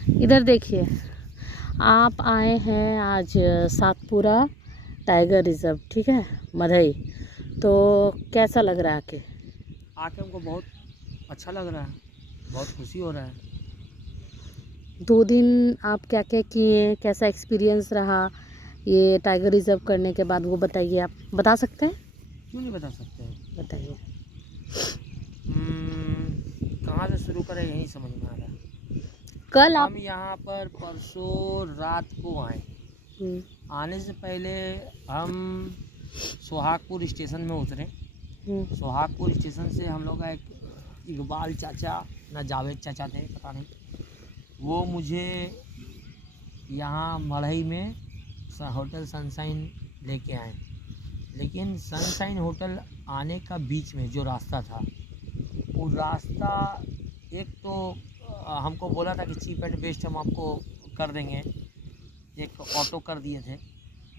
इधर देखिए, आप आए हैं आज सातपुरा टाइगर रिजर्व, ठीक है, मधई। तो कैसा लग रहा है आके? आके हमको बहुत अच्छा लग रहा है, बहुत खुशी हो रहा है। 2 दिन आप क्या क्या किए, कैसा एक्सपीरियंस रहा ये टाइगर रिजर्व करने के बाद, वो बताइए। आप बता सकते हैं? क्यों नहीं बता सकते हैं। बताइए। कहाँ से शुरू करें, यही समझ में आ रहा है। कल आप हम यहाँ पर परसों रात को आए। आने से पहले हम सोहागपुर स्टेशन में उतरे। सोहागपुर स्टेशन से हम लोग का एक इकबाल चाचा ना जावेद चाचा थे, पता नहीं, वो मुझे यहाँ मढ़ई में होटल सनशाइन लेके आए। लेकिन सनशाइन होटल आने का बीच में जो रास्ता था, वो रास्ता एक तो हमको बोला था कि चीप एंड बेस्ट हम आपको कर देंगे, एक ऑटो कर दिए थे।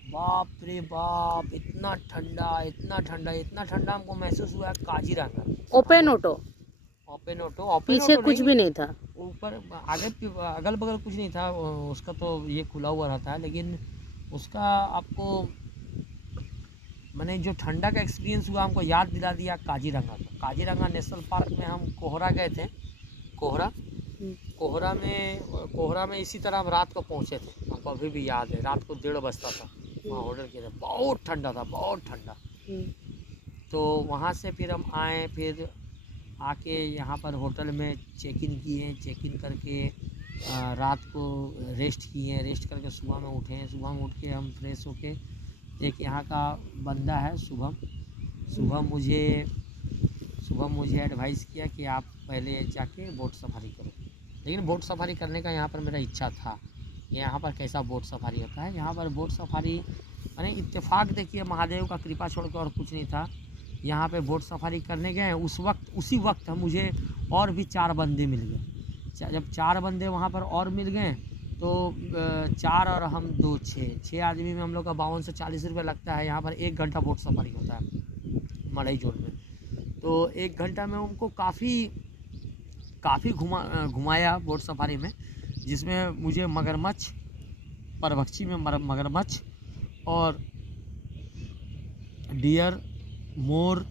बाप रे बाप, इतना ठंडा इतना ठंडा इतना ठंडा हमको महसूस हुआ काजीरंगा। ओपन ऑटो, ओपन पीछे ऑटो कुछ नहीं, भी नहीं था। ऊपर आगे अगल बगल कुछ नहीं था उसका, तो ये खुला हुआ रहता है। लेकिन उसका आपको मैंने जो ठंडा का एक्सपीरियंस हुआ, हमको याद दिला दिया काजीरंगा का। काजीरंगा नेशनल पार्क में हम कोहरा गए थे। कोहरा में इसी तरह हम रात को पहुँचे थे, हमको अभी भी याद है। रात को 1:30 बजता था, वहाँ ऑर्डर किया था, बहुत ठंडा था, बहुत ठंडा। तो वहाँ से फिर हम आए, फिर आके यहाँ पर होटल में चेक इन किए। चेक इन करके रात को रेस्ट किए। रेस्ट करके सुबह में उठे। सुबह में उठ के हम फ्रेश होके, एक यहाँ का बंदा है शुभम, सुबह मुझे एडवाइस किया कि आप पहले जाके बोट सफारी करो। लेकिन बोट सफारी करने का यहाँ पर मेरा इच्छा था। यहाँ पर कैसा बोट सफारी होता है, यहाँ पर बोट सफारी मैंने इत्तेफाक, देखिए महादेव का कृपा छोड़ के और कुछ नहीं था। यहाँ पे बोट सफारी करने गए, उसी वक्त मुझे और भी 4 बंदे मिल गए। जब 4 बंदे वहाँ पर और मिल गए, तो 4 और हम 2, 6 आदमी में हम लोग का 52 से 40 रुपये लगता है। यहाँ पर 1 घंटा बोट सफारी होता है मढ़ई जोन में। तो 1 घंटा में उनको काफ़ी घुमाया बोट सफारी में, जिसमें मुझे मगरमच्छ, परभक्षी में मगरमच्छ और डियर, मोर,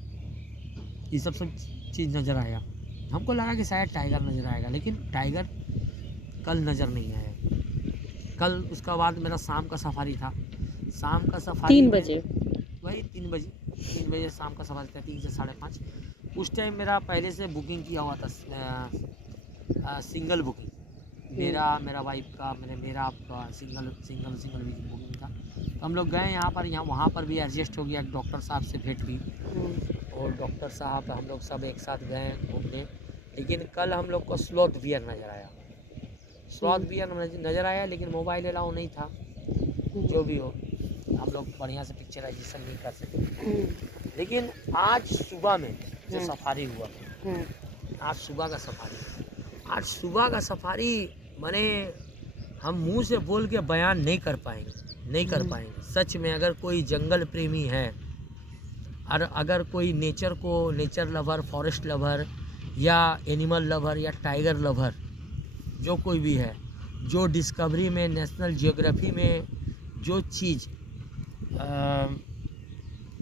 ये सब चीज़ नज़र आया। हमको लगा कि शायद टाइगर नज़र आएगा, लेकिन टाइगर कल नज़र नहीं आया। कल उसका बाद मेरा शाम का सफारी था। शाम का सफारी 3 बजे, वही 3 बजे शाम का सफारी था, 3 से 5:30। उस टाइम मेरा पहले से बुकिंग किया हुआ था, सिंगल बुकिंग, मेरा वाइफ का, मेरा आपका सिंगल बुकिंग था। तो हम लोग गए यहाँ वहाँ पर भी एडजस्ट हो गया। डॉक्टर साहब से भेंट हुई, और डॉक्टर साहब हम लोग सब एक साथ गए घूमने। लेकिन कल हम लोग को स्लॉथ बियर नज़र आया, लेकिन मोबाइल अलाउ नहीं था। जो भी हो, हम लोग बढ़िया से पिक्चराइजेशन नहीं कर सके। लेकिन आज सुबह में जो सफारी हुआ, आज सुबह का सफारी माने हम मुंह से बोल के बयान नहीं कर पाएंगे। सच में अगर कोई जंगल प्रेमी है, और अगर कोई नेचर लवर, फॉरेस्ट लवर, या एनिमल लवर, या टाइगर लवर, जो कोई भी है, जो डिस्कवरी में, नेशनल जियोग्राफी में जो चीज़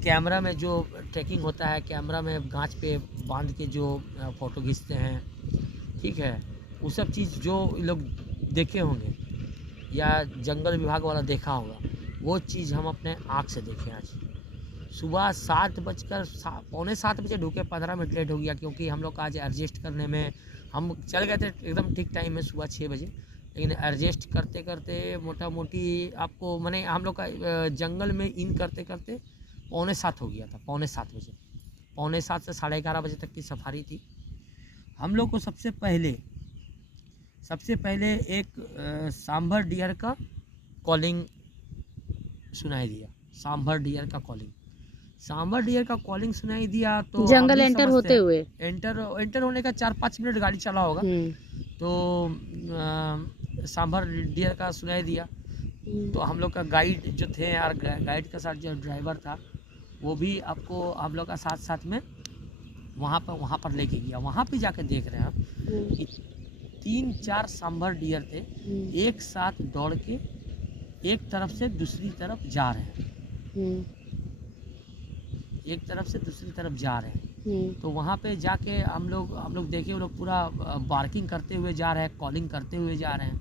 कैमरा में जो ट्रैकिंग होता है, कैमरा में गांच पे बांध के जो फ़ोटो खींचते हैं, ठीक है, वो सब चीज़ जो लोग देखे होंगे, या जंगल विभाग वाला देखा होगा, वो चीज़ हम अपने आँख से देखे। आज सुबह 6:45 बजे ढुके, 15 मिनट लेट हो गया, क्योंकि हम लोग आज एडजस्ट करने में हम चल गए थे एकदम ठीक टाइम में, सुबह 6 बजे। लेकिन एडजस्ट करते करते मोटा मोटी आपको मैंने हम लोग का जंगल में इन करते करते 6:45 हो गया था। 6:45 बजे, 7:15 से 11:30 बजे तक की सफारी थी। हम लोग को सबसे पहले एक सांभर डियर का कॉलिंग सुनाई दिया। सांभर डियर का कॉलिंग सुनाई दिया। तो जंगल एंटर होते हुए, एंटर होने का 4-5 मिनट गाड़ी चला होगा। तो सांभर डियर का सुनाई दिया। तो हम लोग का गाइड जो थे यार, गाइड के साथ जो ड्राइवर था, वो भी आपको हम लोग का साथ में वहाँ पर लेके गया। वहाँ पे जाकर देख रहे हैं हम 3-4 सांभर डियर थे, एक साथ दौड़ के एक तरफ से दूसरी तरफ जा रहे हैं, एक तरफ से दूसरी तरफ जा रहे हैं। तो वहाँ पे जाके हम लोग देखे, वो लोग पूरा बार्किंग करते हुए जा रहे हैं, कॉलिंग करते हुए जा रहे हैं।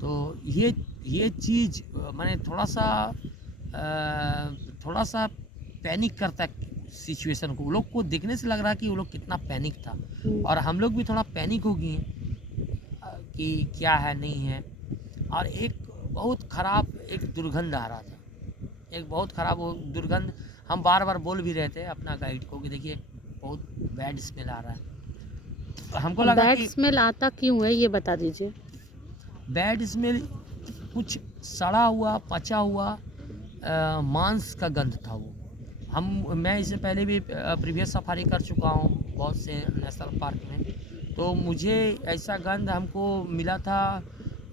तो ये चीज़ मैंने थोड़ा सा पैनिक करता है सिचुएशन को। वो लोग को देखने से लग रहा है कि वो लोग कितना पैनिक था, और हम लोग भी थोड़ा पैनिक हो गए कि क्या है नहीं है। और एक बहुत ख़राब एक दुर्गंध आ रहा था, एक बहुत ख़राब वो दुर्गंध। हम बार बार बोल भी रहे थे अपना गाइड को कि देखिए बहुत बैड स्मेल आ रहा है। हमको लगा बैड कि स्मेल आता क्यों है ये बता दीजिए। बैड स्मेल कुछ सड़ा हुआ पचा हुआ मांस का गंध था वो। मैं इससे पहले भी प्रीवियस सफारी कर चुका हूँ बहुत से नेशनल पार्क में, तो मुझे ऐसा गंध हमको मिला था,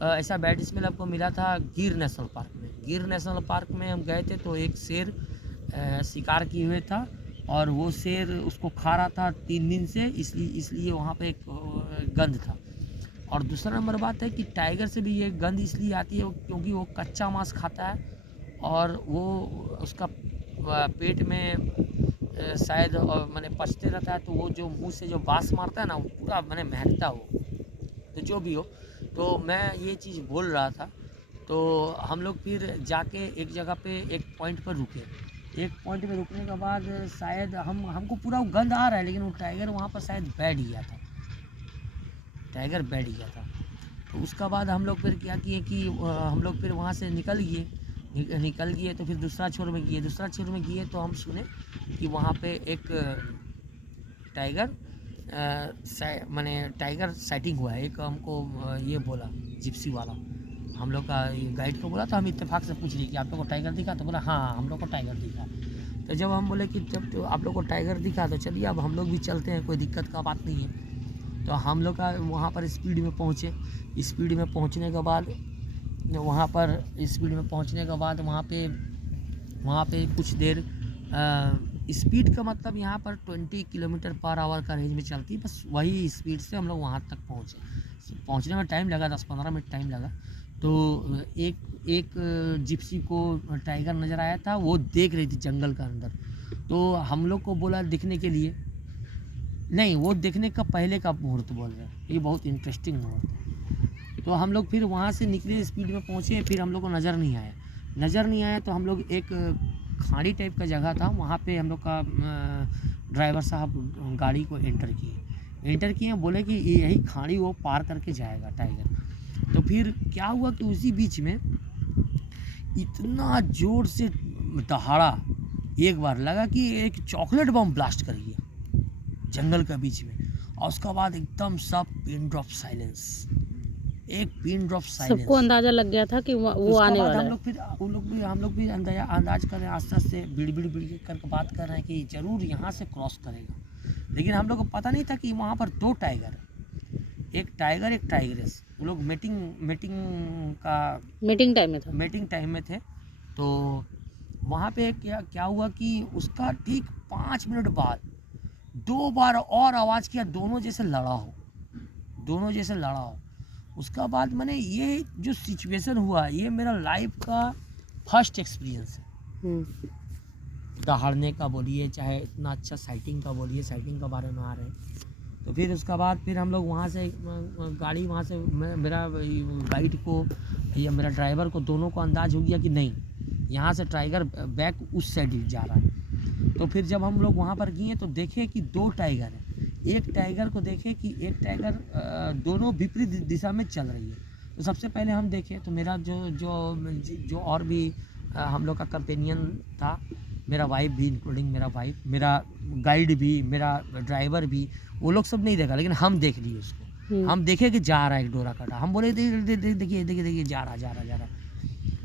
ऐसा बैड स्मेल हमको मिला था गिर नेशनल पार्क में। गिर नेशनल पार्क में हम गए थे तो एक शेर शिकार किए हुए था, और वो शेर उसको खा रहा था 3 दिन से, इसलिए वहाँ पे एक गंध था। और दूसरा नंबर बात है कि टाइगर से भी ये गंध इसलिए आती है क्योंकि वो कच्चा मांस खाता है, और वो उसका पेट में शायद मैंने पचते रहता है, तो वो जो मुंह से जो बास मारता है ना, वो पूरा मैंने महकता हो। तो जो भी हो, तो मैं ये चीज़ बोल रहा था। तो हम लोग फिर जाके एक जगह पे एक पॉइंट पर रुके। एक पॉइंट पे रुकने के बाद शायद हमको पूरा वो गंध आ रहा है, लेकिन वो टाइगर वहाँ पर शायद बैठ गया था, टाइगर बैठ गया था। तो उसका बाद हम लोग फिर क्या किए कि हम लोग फिर वहाँ से निकल गए। तो फिर दूसरा छोर में गए तो हम सुने कि वहाँ पे एक टाइगर माने टाइगर साइटिंग हुआ है। एक हमको ये बोला जिप्सी वाला, हम लोग का गाइड को बोला, तो हम इत्तेफाक से पूछ लिए कि आप लोग को टाइगर दिखा, तो बोला हाँ हम लोग को टाइगर दिखा। तो जब हम बोले कि जब तो आप लोग को टाइगर दिखा तो चलिए अब हम लोग भी चलते हैं, कोई दिक्कत का बात नहीं है। तो हम लोग का वहाँ पर स्पीड में पहुँचे। स्पीड में पहुँचने के बाद वहाँ पे कुछ देर स्पीड का मतलब यहाँ पर 20 किलोमीटर पर आवर का रेंज में चलती, बस वही स्पीड से हम लोग वहाँ तक पहुँचे। पहुँचने में टाइम लगा 10-15 मिनट टाइम लगा। तो एक जिप्सी को टाइगर नज़र आया था, वो देख रही थी जंगल का अंदर। तो हम लोग को बोला दिखने के लिए, नहीं वो देखने का पहले का मुहूर्त बोल रहे हैं, ये बहुत इंटरेस्टिंग मुहूर्त है। तो हम लोग फिर वहाँ से निकले, स्पीड में पहुँचे, फिर हम लोग को नज़र नहीं आया। तो हम लोग एक खाड़ी टाइप का जगह था, वहाँ पे हम लोग का ड्राइवर साहब गाड़ी को एंटर किए, बोले कि यही खाड़ी वो पार करके जाएगा टाइगर। तो फिर क्या हुआ कि उसी बीच में इतना ज़ोर से दहाड़ा, एक बार लगा कि एक चॉकलेट बम ब्लास्ट कर गया जंगल के बीच में, और उसका बाद एकदम सब पिन ड्रॉप साइलेंस, सबको अंदाजा लग गया था कि वो आने वाला है। हम लोग भी अंदाज कर रहे हैं, आस्ते आस्ते बिड़ करके बात कर रहे हैं कि ज़रूर यहाँ से क्रॉस करेगा। लेकिन हम लोग को पता नहीं था कि वहाँ पर 2 टाइगर है, एक टाइगर एक टाइग्रेस। वो लोग मीटिंग टाइम में थे। तो वहाँ पे क्या हुआ कि उसका ठीक 5 मिनट बाद 2 बार और आवाज़ किया, दोनों जैसे लड़ा हो। उसका बाद मैंने ये जो सिचुएशन हुआ, ये मेरा लाइफ का फर्स्ट एक्सपीरियंस है। दहाड़ने का बोलिए, चाहे इतना अच्छा साइटिंग का बोलिए, साइटिंग के बारे में आ रहे हैं। तो फिर उसका बाद फिर हम लोग वहाँ से गाड़ी, वहाँ से मेरा गाइड को या मेरा ड्राइवर को, दोनों को अंदाज़ हो गया कि नहीं यहाँ से टाइगर बैक उस साइड जा रहा है। तो फिर जब हम लोग वहाँ पर गए तो देखे कि 2 टाइगर है। एक टाइगर को देखे कि एक टाइगर दोनों विपरीत दिशा में चल रही है। तो सबसे पहले हम देखे तो मेरा जो और भी हम लोग का कंपेनियन था, मेरा वाइफ भी, इंक्लूडिंग मेरा वाइफ, मेरा गाइड भी, मेरा ड्राइवर भी, वो लोग सब नहीं देखा, लेकिन हम देख लिए उसको। हम देखे कि जा रहा है एक डोरा काटा, हम बोले देखिए जा रहा।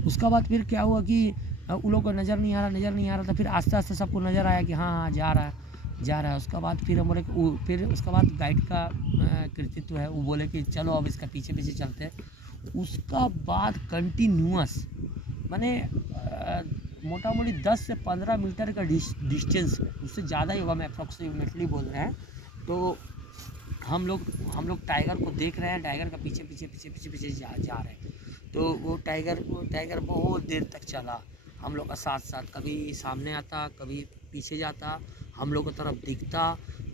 उसका बाद फिर क्या हुआ कि उन लोग को नज़र नहीं आ रहा था। फिर आस्ते आस्ते सबको नज़र आया कि हाँ जा रहा है। उसका बाद फिर हम बोले, फिर उसका बाद गाइड का कृतित्व है, वो बोले कि चलो अब इसका पीछे चलते हैं। उसका बाद कंटिन्यूअस मैंने मोटा मोटी 10 से 15 मीटर का डिस्टेंस में, उससे ज़्यादा ही होगा, मैं अप्रॉक्सीमेटली बोल रहे हैं। तो हम लोग टाइगर को देख रहे हैं, टाइगर का पीछे पीछे पीछे पीछे पीछे जा रहे हैं। तो वो टाइगर बहुत देर तक चला हम लोग का साथ साथ, कभी सामने आता कभी पीछे जाता, हम लोग की तरफ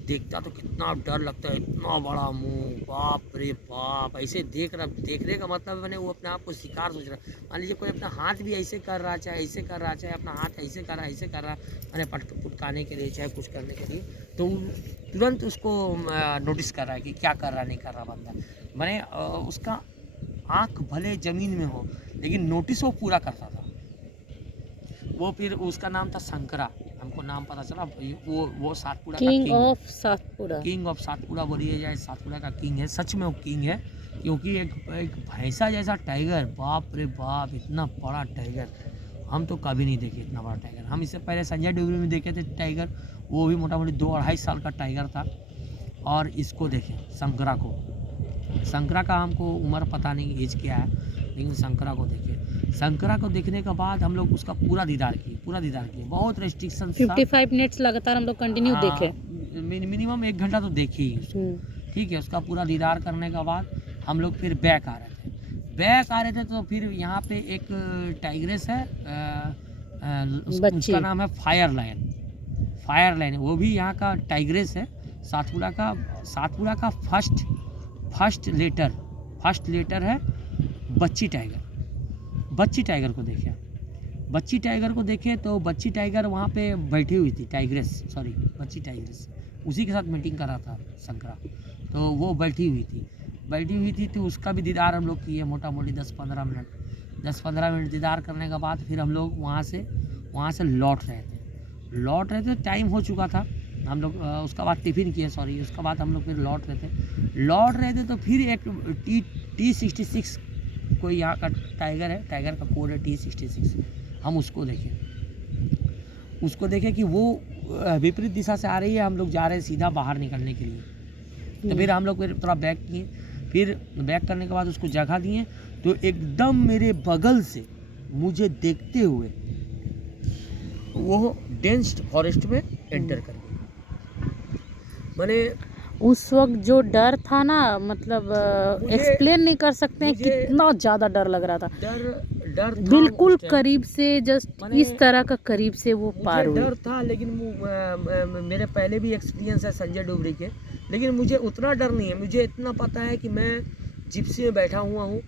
देखता तो कितना डर लगता है, इतना बड़ा मुंह, बाप रे बाप। ऐसे देखने का मतलब मैंने वो अपने आप को शिकार सोच रहा। मान लीजिए कोई अपना हाथ भी ऐसे कर रहा, चाहे ऐसे कर रहा, चाहे अपना हाथ ऐसे कर रहा मैंने पुटकाने के लिए, चाहे कुछ करने के लिए, तो तुरंत उसको नोटिस कर रहा है कि क्या कर रहा नहीं कर रहा बंदा। मैंने उसका आँख भले ज़मीन में हो लेकिन नोटिस वो पूरा करता था। वो फिर उसका नाम था शंकरा, हमको नाम पता चला वो सातपुड़ा का king of Satpura. King of Satpura बोलिए जाए, सातपुड़ा का किंग है, सच में वो किंग है। क्योंकि एक भैंसा जैसा टाइगर, बाप रे बाप, इतना बड़ा टाइगर हम तो कभी नहीं देखे, इतना बड़ा टाइगर। हम इससे पहले संजय डोगरी में देखे थे टाइगर, वो भी मोटा मोटी 2-2.5 साल का टाइगर था। और इसको देखें शंकरा का हमको उम्र पता नहीं एज क्या है, लेकिन शंकरा को देखे। शंकरा को देखने के बाद हम लोग उसका पूरा दीदार किए। बहुत रेस्ट्रिक्शन 55 मिनट्स लगातार हम लोग कंटिन्यू देखे। मिनिमम 1 घंटा तो देखे ही उसको। ठीक है, उसका पूरा दीदार करने के बाद हम लोग फिर बैक आ रहे थे। तो फिर यहाँ पे एक टाइग्रेस है, उसका नाम है फायर लाइन, वो भी यहाँ का टाइग्रेस है। सातपुड़ा का फर्स्ट लेटर है बच्ची टाइगर को देखे तो बच्ची टाइगर वहाँ पे बैठी हुई थी, बच्ची टाइग्रेस उसी के साथ मीटिंग कर रहा था शंकरा, तो वो बैठी हुई थी तो उसका भी दीदार हम लोग किए, मोटा मोटी 10-15 मिनट दीदार करने के बाद फिर हम लोग वहाँ से लौट रहे थे। टाइम हो चुका था, हम लोग उसके बाद टिफ़िन किए, उसके बाद हम लोग फिर लौट रहे थे। तो फिर एक T66 कोई यहाँ का टाइगर है, टाइगर का कोड है T66। हम उसको देखें कि वो विपरीत दिशा से आ रही है, हम लोग जा रहे हैं सीधा बाहर निकलने के लिए। तो फिर हम लोग फिर थोड़ा बैक किए, फिर बैक करने के बाद उसको जगह दिए, तो एकदम मेरे बगल से मुझे देखते हुए वो डेंस फॉरेस्ट में एंटर कर गई। मैंने उस वक्त जो डर था ना, मतलब एक्सप्लेन नहीं कर सकते हैं कितना ज़्यादा डर लग रहा था। डर था बिल्कुल करीब से, जस्ट इस तरह का करीब से वो पार हुई। डर था, लेकिन मेरे पहले भी एक्सपीरियंस है संजय डोगरी के, लेकिन मुझे उतना डर नहीं है। मुझे इतना पता है कि मैं जिप्सी में बैठा हुआ हूँ,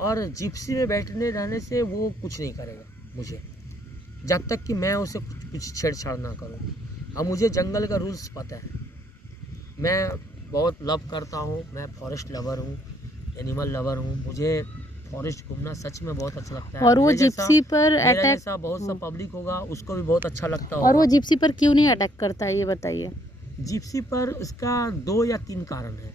और जिप्सी में बैठने रहने से वो कुछ नहीं करेगा मुझे, जब तक कि मैं उसे कुछ छेड़छाड़ ना करूँ। अब मुझे जंगल का रूल्स पता है, मैं बहुत लव करता हूँ, मैं फॉरेस्ट लवर हूँ, एनिमल लवर हूँ। मुझे फॉरेस्ट घूमना सच में बहुत अच्छा लगता है। और वो जिप्सी पर अटैक, जैसा बहुत सा पब्लिक होगा उसको भी बहुत अच्छा लगता होगा। और वो जिप्सी पर क्यों नहीं अटैक करता है, ये बताइए। जिप्सी पर इसका 2 या 3 कारण है।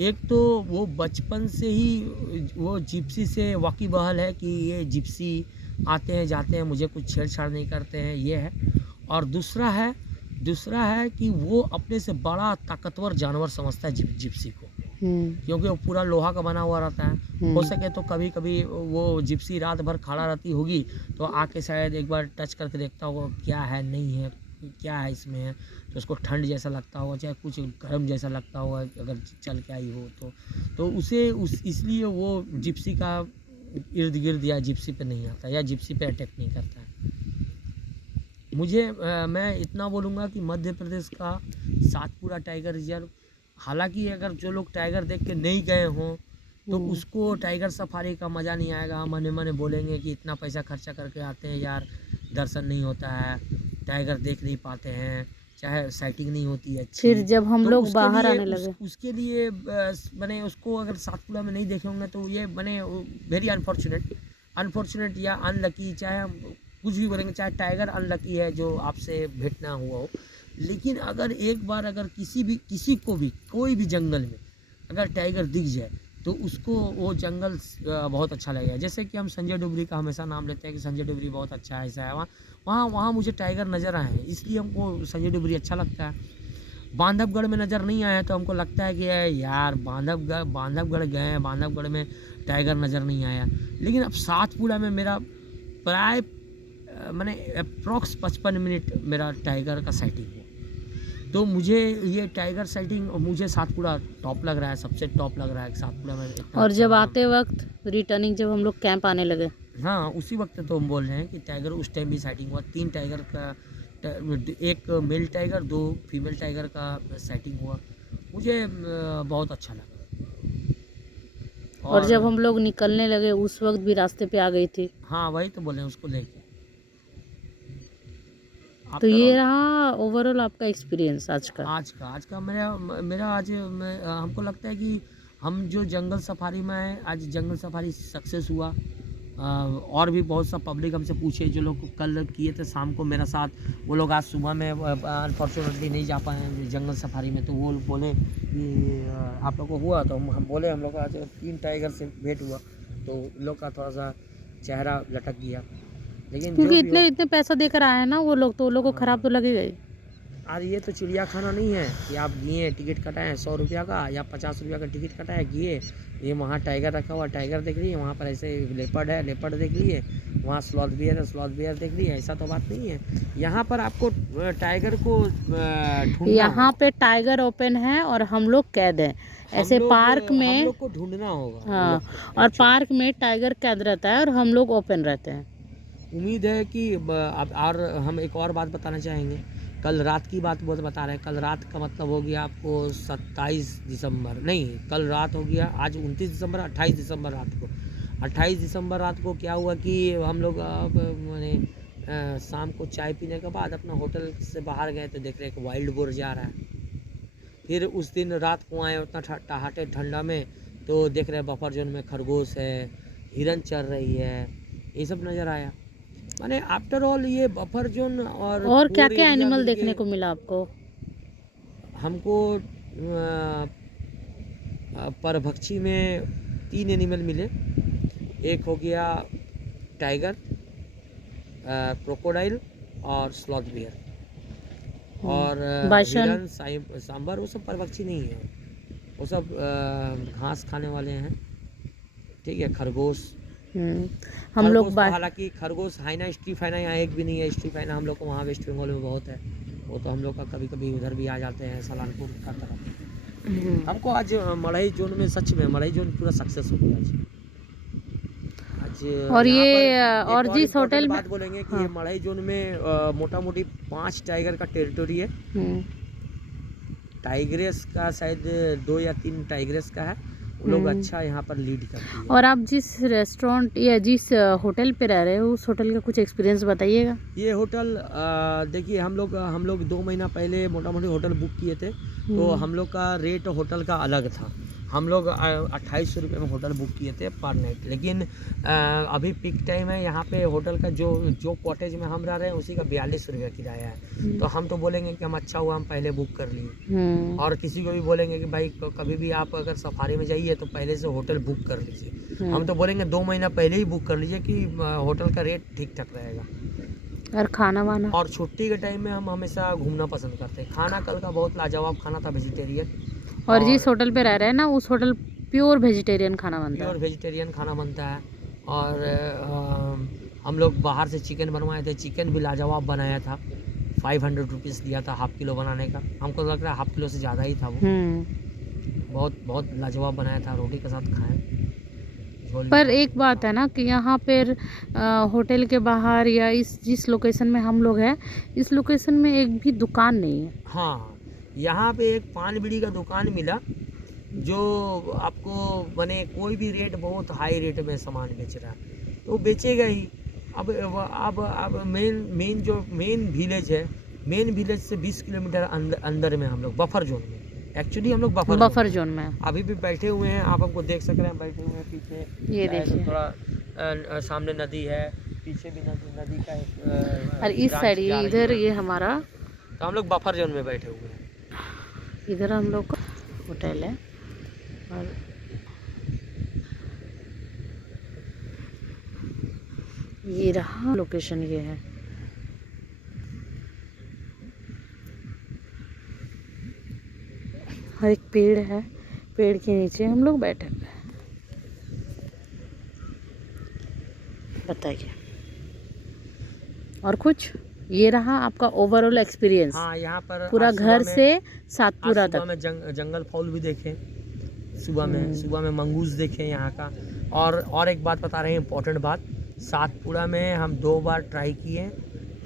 एक तो वो बचपन से ही वो जिप्सी से वाकिबहाल है कि ये जिप्सी आते हैं जाते हैं, मुझे कुछ छेड़छाड़ नहीं करते हैं, ये है। और दूसरा है कि वो अपने से बड़ा ताकतवर जानवर समझता है जिप्सी को, क्योंकि वो पूरा लोहा का बना हुआ रहता है। हो सके तो कभी कभी वो जिप्सी रात भर खड़ा रहती होगी, तो आके शायद एक बार टच करके देखता होगा क्या है नहीं है, क्या है इसमें है, तो उसको ठंड जैसा लगता होगा, चाहे कुछ गर्म जैसा लगता होगा अगर चल के आई हो तो उसे इसलिए वो जिप्सी का इर्द गिर्द या जिप्सी पे नहीं आता, या जिप्सी पे अटैक नहीं करता है। मैं इतना बोलूँगा कि मध्य प्रदेश का सातपुड़ा टाइगर रिजर्व, हालांकि अगर जो लोग टाइगर देख के नहीं गए हों तो उसको टाइगर सफारी का मज़ा नहीं आएगा। मने बोलेंगे कि इतना पैसा खर्चा करके आते हैं यार, दर्शन नहीं होता है, टाइगर देख नहीं पाते हैं, चाहे साइटिंग नहीं होती है अच्छी। फिर जब हम तो लोग बाहर आने लगे, उसके लिए मैंने उसको अगर सातपुड़ा में नहीं देखे होंगे तो ये मैंने वेरी अनफॉर्चुनेट या अनलकी, चाहे हम कुछ भी बोलेंगे, चाहे टाइगर अनलकी है जो आपसे भेंट ना हुआ हो। लेकिन अगर एक बार अगर किसी को भी कोई भी जंगल में अगर टाइगर दिख जाए तो उसको वो जंगल बहुत अच्छा लगेगा। जैसे कि हम संजय डोगरी का हमेशा नाम लेते हैं कि संजय डोगरी बहुत अच्छा है, ऐसा है। वहाँ मुझे टाइगर नज़र आए हैं, इसलिए हमको संजय डोगरी अच्छा लगता है। बांधवगढ़ में नज़र नहीं आया तो हमको लगता है कि यार बांधवगढ़ गए हैं, बांधवगढ़ में टाइगर नज़र नहीं आया। लेकिन अब सातपुड़ा में मेरा प्राय मैंने अप्रॉक्स 55 मिनट मेरा टाइगर का साइटिंग हुआ। तो मुझे ये टाइगर साइटिंग मुझे सातपुड़ा टॉप लग रहा है, सबसे टॉप लग रहा है सातपुड़ा में इतना और अच्छा जब लगा। आते वक्त रिटर्निंग जब हम लोग कैंप आने लगे, हाँ उसी वक्त तो हम बोल रहे हैं कि टाइगर उस टाइम भी साइटिंग हुआ, 3 टाइगर का, एक मेल टाइगर 2 फीमेल टाइगर का साइटिंग हुआ। मुझे बहुत अच्छा लगा। और जब हम लोग निकलने लगे उस वक्त भी रास्ते पे आ गई थी। हाँ वही तो बोले उसको लेके। तो ये रहा ओवरऑल आपका एक्सपीरियंस आज का। मेरा मेरा आज हमको लगता है कि हम जो जंगल सफारी में आए, आज जंगल सफारी सक्सेस हुआ। और भी बहुत सा पब्लिक हमसे पूछे जो लोग कल किए थे शाम को मेरा साथ, वो लोग आज सुबह में अनफॉर्चुनेटली नहीं जा पाए जंगल सफारी में, तो वो बोले कि आप लोग को हुआ, तो हम बोले हम लोग को आज 3 टाइगर से भेंट हुआ, तो लोग का थोड़ा सा चेहरा लटक गया। लेकिन क्योंकि इतने पैसा देकर आए हैं ना वो लोग, तो वो लोग को खराब तो लगेगा ही। और ये तो चिड़ियाखाना नहीं है कि आप गए टिकट कटाएं 100 रुपया का या 50 रुपया का टिकट कटाएं गए, ये वहाँ टाइगर रखा हुआ टाइगर देख लिए, वहाँ पर ऐसे लेपर्ड है लेपर्ड देख लिए, वहाँ स्लॉथ बियर है स्लॉथ बियर देख लिए, ऐसा तो बात नहीं है। यहाँ पर आपको टाइगर को ढूंढना, यहाँ पे टाइगर ओपन है और हम लोग कैद हैं ऐसे पार्क में, हम लोग को ढूंढना होगा। हाँ, और पार्क में टाइगर कैद रहता है और हम लोग ओपन रहते हैं। उम्मीद है कि अब और हम एक और बात बताना चाहेंगे, कल रात की बात बहुत बता रहे हैं, कल रात का मतलब हो गया आपको 27 दिसंबर, नहीं कल रात हो गया, आज 29 दिसंबर, 28 दिसंबर रात को। 28 दिसंबर रात को क्या हुआ कि हम लोग मैंने शाम को चाय पीने के बाद अपना होटल से बाहर गए तो देख रहे एक वाइल्ड बोर जा रहा है। फिर उस दिन रात को आए उतना टहाटे ठंडा में, तो देख रहे बफर जोन में खरगोश है, हिरन चल रही है, ये सब नज़र आया। माने आफ्टर ऑल ये बफर जोन और क्या क्या एनिमल देखने को मिला आपको? हमको परभक्षी में 3 एनिमल मिले। एक हो गया टाइगर, क्रोकोडाइल और स्लॉथ बियर, और हिरन सांबर, वो सब परभक्षी नहीं है, वो सब घास खाने वाले हैं। ठीक है, खरगोश, हम लोग हालांकि खरगोश हाइना स्ट्रीफाइना यहाँ एक भी नहीं है। स्ट्रीफाइना हम लोग को वहाँ वेस्ट बंगाल में बहुत है, वो तो हम लोग का कभी कभी उधर भी आ जाते हैं सलानपुर का तरफ। हमको आज मढ़ई जोन में, सच में मढ़ई जोन पूरा सक्सेस हो गया आज। और ये और जिस होटल में बात बोलेंगे कि ये मढ़ई जोन में मोटा मोटी 5 टाइगर का टेरिटोरी है। टाइग्रेस का शायद 2 या 3 टाइग्रेस का है, वो लोग अच्छा यहाँ पर लीड करती है। और आप जिस रेस्टोरेंट या जिस होटल पे रह रहे हो उस होटल का कुछ एक्सपीरियंस बताइएगा। ये होटल देखिए हम लोग 2 महीना पहले मोटा मोटी होटल बुक किए थे, तो हम लोग का रेट होटल का अलग था। हम लोग 2800 रुपये में होटल बुक किए थे पर नाइट, लेकिन अभी पीक टाइम है यहाँ पे होटल का जो कॉटेज में हम रह रहे हैं उसी का 42 रुपया किराया है। तो हम तो बोलेंगे कि हम अच्छा हुआ हम पहले बुक कर लिए, और किसी को भी बोलेंगे कि भाई कभी भी आप अगर सफारी में जाइए तो पहले से होटल बुक कर लीजिए। हम तो बोलेंगे 2 महीना पहले ही बुक कर लीजिए कि होटल का रेट ठीक ठाक रहेगा। और खाना वाना, और छुट्टी के टाइम में हम हमेशा घूमना पसंद करते हैं। खाना कल का बहुत लाजवाब खाना था, वेजिटेरियन। और जिस होटल पे रह रहे हैं ना उस होटल प्योर वेजिटेरियन खाना बनता है, प्योर वेजिटेरियन खाना बनता है। और हम लोग बाहर से चिकन बनवाए थे, चिकन भी लाजवाब बनाया था। 500 रुपीज़ दिया था हाफ किलो बनाने का, हमको लग रहा है हाफ किलो से ज़्यादा ही था वो। बहुत बहुत लाजवाब बनाया था, रोटी के साथ खाएं। पर एक बात है ना कि यहाँ पर होटल के बाहर या जिस लोकेशन में हम लोग हैं इस लोकेशन में एक भी दुकान नहीं है। हाँ, यहाँ पे एक पान बीड़ी का दुकान मिला जो आपको बने कोई भी रेट बहुत हाई रेट में सामान बेच रहा है, तो बेचेगा ही। अब मेन विलेज है, मेन विलेज से 20 किलोमीटर अंदर में हम लोग बफर जोन में, एक्चुअली हम लोग बफर जोन में अभी भी बैठे हुए हैं। आप हमको देख सक रहे हैं, बैठे हुए हैं। पीछे ये देखिए थोड़ा सामने नदी है, पीछे भी नदी का एक, और इस साइड इधर ये हमारा, तो हम लोग बफर जोन में बैठे हुए हैं। इधर हम लोग का होटल है और ये रहा लोकेशन, ये है। और एक पेड़ है, पेड़ के नीचे हम लोग बैठे हुए हैं। बताइए और कुछ? ये रहा आपका ओवरऑल एक्सपीरियंस हाँ, यहाँ पर पूरा आज सुबह घर में- से आज सातपुरा सुबह तक। में जंगल फॉल भी देखे सुबह में मंगूस देखे यहाँ का। और एक बात बता रहे हैं, इम्पोर्टेंट बात, सातपुरा में हम 2 बार ट्राई किए,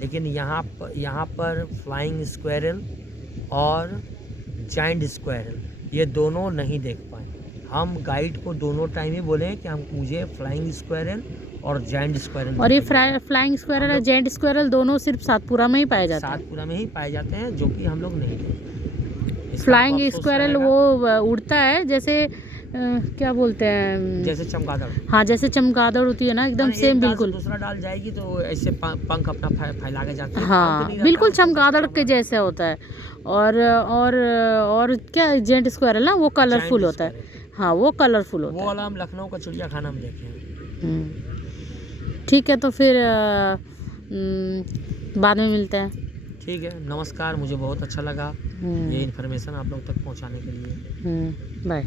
लेकिन यहाँ पर फ्लाइंग स्क्वेरल और जाइंट स्क्वेरल ये दोनों नहीं देख पाए। हम गाइड को दोनों टाइम ही बोले कि मुझे फ्लाइंग स्क्वेरल और जाइंट स्क्वेरल, और ये फ्लाइंग स्क्वायरल और जेंट स्क्वायरल दोनों सिर्फ सातपुरा में ही पाए जाते हैं। सातपुरा में ही पाए जाते हैं, जो कि हम लोग नहीं देखे। इसका फ्लाइंग आपको अफसोस स्क्वायरल रहेगा। वो उड़ता है जैसे क्या बोलते हैं, जैसे चमगादड़, हाँ जैसे चमगादड़ होती है ना, एकदम हाँ, सेम एक डाल से बिल्कुल। दूसरा डाल जाएगी तो ऐसे पंख अपना फैला के जाती है। पंख हाँ नहीं रहता, बिल्कुल उसको चमगादड़ के जैसे होता है। और क्या जेंट स्क्वायरल ना, वो कलरफुल जाइंट होता है। स्क्वेरल। हाँ वो कलरफुल होता वो है। वाला हम लखनऊ का चिड़ियाखाना में देखे हैं। ठीक है, तो फिर बाद में मिलते हैं। ठीक है, नमस्कार। मुझे बहुत अच्छा लगा ये इन्फॉर्मेशन आप लोग तक पहुंचाने के लिए। बाय।